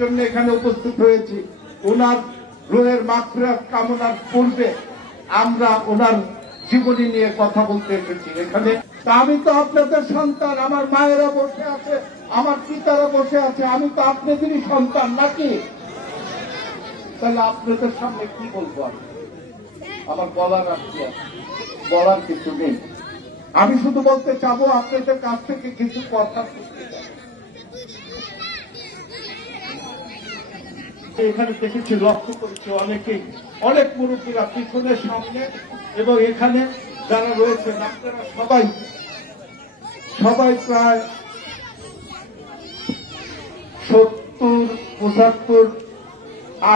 জন্য এখানে উপস্থিত হয়েছি। ওনার রুহের মাগফিরাত কামনার পূর্বে আমরা ওনার জীবনী নিয়ে কথা বলতে এসেছি এখানে। আমি তো আপনাদের সন্তান, আমার মায়েরা বসে আছে, আমার পিতারা বসে আছে, আমি তো আপনাদেরই সন্তান নাকি? তাহলে আপনাদের সামনে কি বলবো? আমার বলার আর কি আছে? বলার কিছু নেই। আমি শুধু বলতে চাবো আপনাদের কাছ থেকে কিছু কথা শুনতে চাই। এখানে দেখেছি, লক্ষ্য করেছি অনেকেই, অনেক মুরব্বীরা পিছনের সামনে এবং এখানে যারা রয়েছেন আপনারা সবাই প্রায় 70, 75,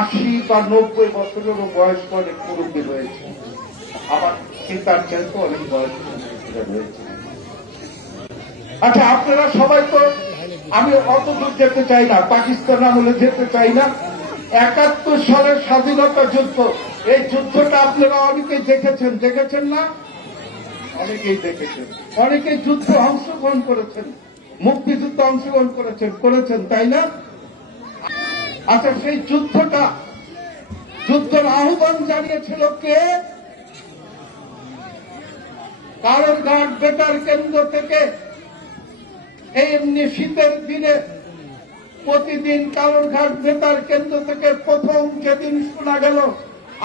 80 বা 90 বছরেরও বয়স অনেক মুরব্বী রয়েছে। আমার চিন্তার চাইতে অনেক বয়স রয়েছে। আচ্ছা, আপনারা সবাই তো, আমি অত দূর যেতে চাই না, পাকিস্তান আমলে যেতে চাই না। 71 সালের স্বাধীনতা যুদ্ধ, এই যুদ্ধটা আপনারা অনেকেই দেখেছেন না? অনেকেই দেখেছেন, অনেকেই যুদ্ধে অংশগ্রহণ করেছেন, মুক্তিযুদ্ধে অংশগ্রহণ করেছেন, তাই না? আচ্ছা, সেই যুদ্ধের আহ্বান জানিয়েছিল কে? কালুরঘাট বেতার কেন্দ্র থেকে। এমনি শীতের দিনে প্রতিদিন কালুরঘাট বেতার কেন্দ্র থেকে প্রথম যেদিন শোনা গেল,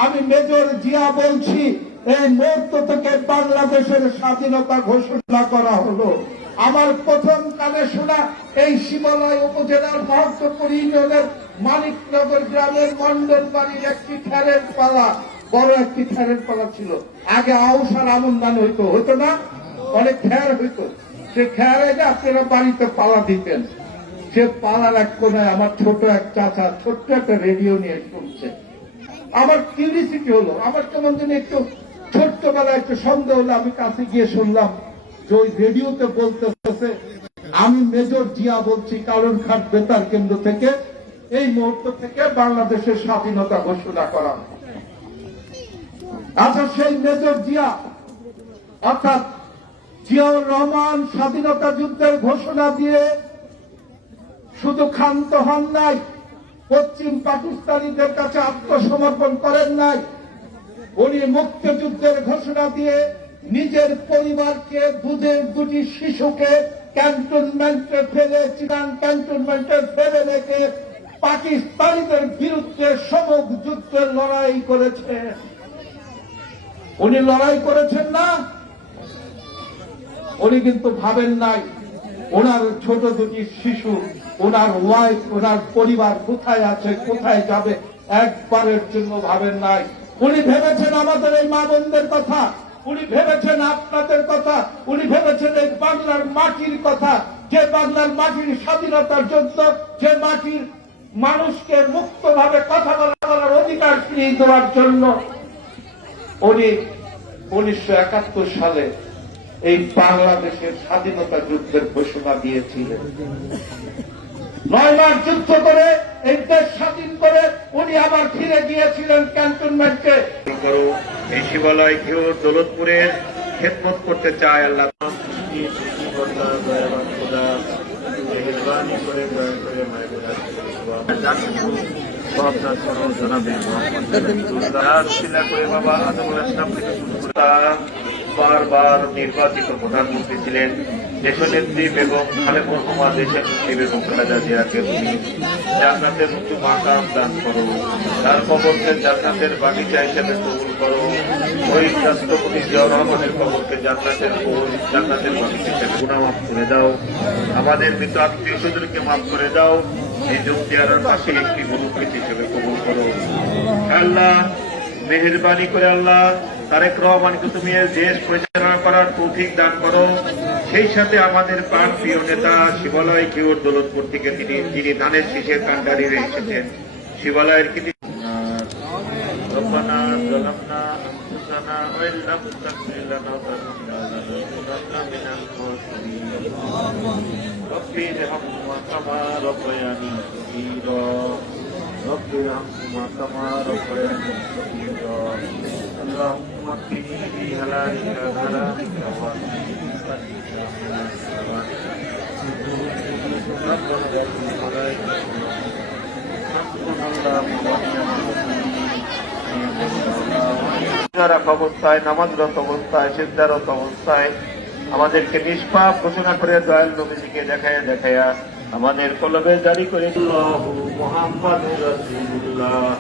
আমি মেজর জিয়া বলছি, এই মুহূর্ত থেকে বাংলাদেশের স্বাধীনতা ঘোষণা করা হলো। আমার প্রথম কানে শোনা এই শিবালয় উপজেলার মহত্তপুর ইউনিয়নের মানিকনগর গ্রামের মন্ডল বাড়ির একটি খ্যারের পালা, বড় একটি খ্যারের পালা ছিল। আগে আউসার আমন্দান হইতো না, অনেক খ্যার হইতো। সে খ্যারে আপনারা বাড়িতে পালা দিতেন। সে পালার এক কোনায় আমার ছোট এক চাচা ছোট্ট একটা রেডিও নিয়ে শুনছে। আমার কিউরিসিটি হলো, আমার কেমন যেন একটু ছোট্টবেলায় একটু সন্দেহ হলো। আমি কাছে গিয়ে শুনলাম যে ওই রেডিওতে বলতেছে, আমি মেজর জিয়া বলছি কালুরঘাট বেতার কেন্দ্র থেকে, এই মুহূর্ত থেকে বাংলাদেশের স্বাধীনতা ঘোষণা করা। আচ্ছা, সেই মেজর জিয়া অর্থাৎ জিয়াউর রহমান স্বাধীনতা যুদ্ধের ঘোষণা দিয়ে শুধু ক্ষান্ত হন নাই, পশ্চিম পাকিস্তানিদের কাছে আত্মসমর্পণ করেন নাই। উনি মুক্তিযুদ্ধের ঘোষণা দিয়ে নিজের পরিবারকে, দুধের দুটি শিশুকে ক্যান্টনমেন্টে ফেলে, চিনান ক্যান্টনমেন্টে ফেলে রেখে পাকিস্তানিদের বিরুদ্ধে সমগ্র যুদ্ধের লড়াই করেছে। উনি লড়াই করেছেন না, উনি কিন্তু ভাবেন নাই ওনার ছোট দুটি শিশু, ওনার ওয়াইফ, ওনার পরিবার কোথায় আছে, কোথায় যাবে, একবারের জন্য ভাবেন নাই। উনি ভেবেছেন আমাদের এই মা বোনদের কথা, উনি ভেবেছেন আপনাদের কথা, উনি ভেবেছেন এই বাংলার মাটির কথা, যে বাংলার মাটির স্বাধীনতার জন্য, যে মাটির মানুষকে মুক্তভাবে কথা বলার অধিকার ফিরিয়ে দেওয়ার জন্য উনি 1971 সালে এই বাংলাদেশের স্বাধীনতা যুদ্ধের ঘোষণা দিয়েছিলেন। 9 মাস যুদ্ধ করে এই দেশ স্বাধীন করে উনি আবার ফিরে গিয়েছিলেন ক্যান্টনমেন্টে। এই শিবালয় কেউ দৌলতপুরের খেদমত করতে চায়। আল্লাহ বারবার নির্বাচিত প্রধানমন্ত্রী ছিলেন দেশনেত্রী বেগম খালেদা রহমান, দেশের নেত্রী বেগম খালেদা জিয়াকে তুমি জান্নাতের উঁচু মাকাম দান করো, তার কবরকে জান্নাতের বাগিচা হিসেবে কবুল করো। ওই রাষ্ট্রপতি জিয়াউর রহমানের কবরকে জান্নাতের বাগিচা হিসেবে গুনাহ মাফ করে দাও। আমাদের মৃত আত্মীয় স্বজনকে মাফ করে দাও। এই জুমতিয়ারের পাশে একটি মনোকৃত হিসেবে কবুল করো। আল্লাহ মেহেরবানি করে আল্লাহ তারেক রহমানকে তুমি দেশ পরিচালনা করার তৌফিক দান করো। সেই সাথে আমাদের প্রাণ প্রিয় নেতা শিবালয় কিওর দৌলতপুর থেকে যিনি ধানের শীষের কান্ডারি এসেছেন, শিবালয়ের কৃতি ربنا ظلمنا أنفسنا وإن لم تغفر لنا وترحمنا لنكونن من الخاسرين رب ارحمهما كما ربياني صغيرا رب ارحمهما كما ربياني صغيرا اللهم اكفني بحلالك عن حرامك وقني ربنا لا تزغ রাখা অবস্থায়, নামাজরত অবস্থায়, সিদ্ধারত অবস্থায় আমাদেরকে নিষ্পাপ ঘোষণা করে দয়াল নবীজিকে দেখায়া আমাদের কলবে জারি করে মুহাম্মাদুর রাসূলুল্লাহ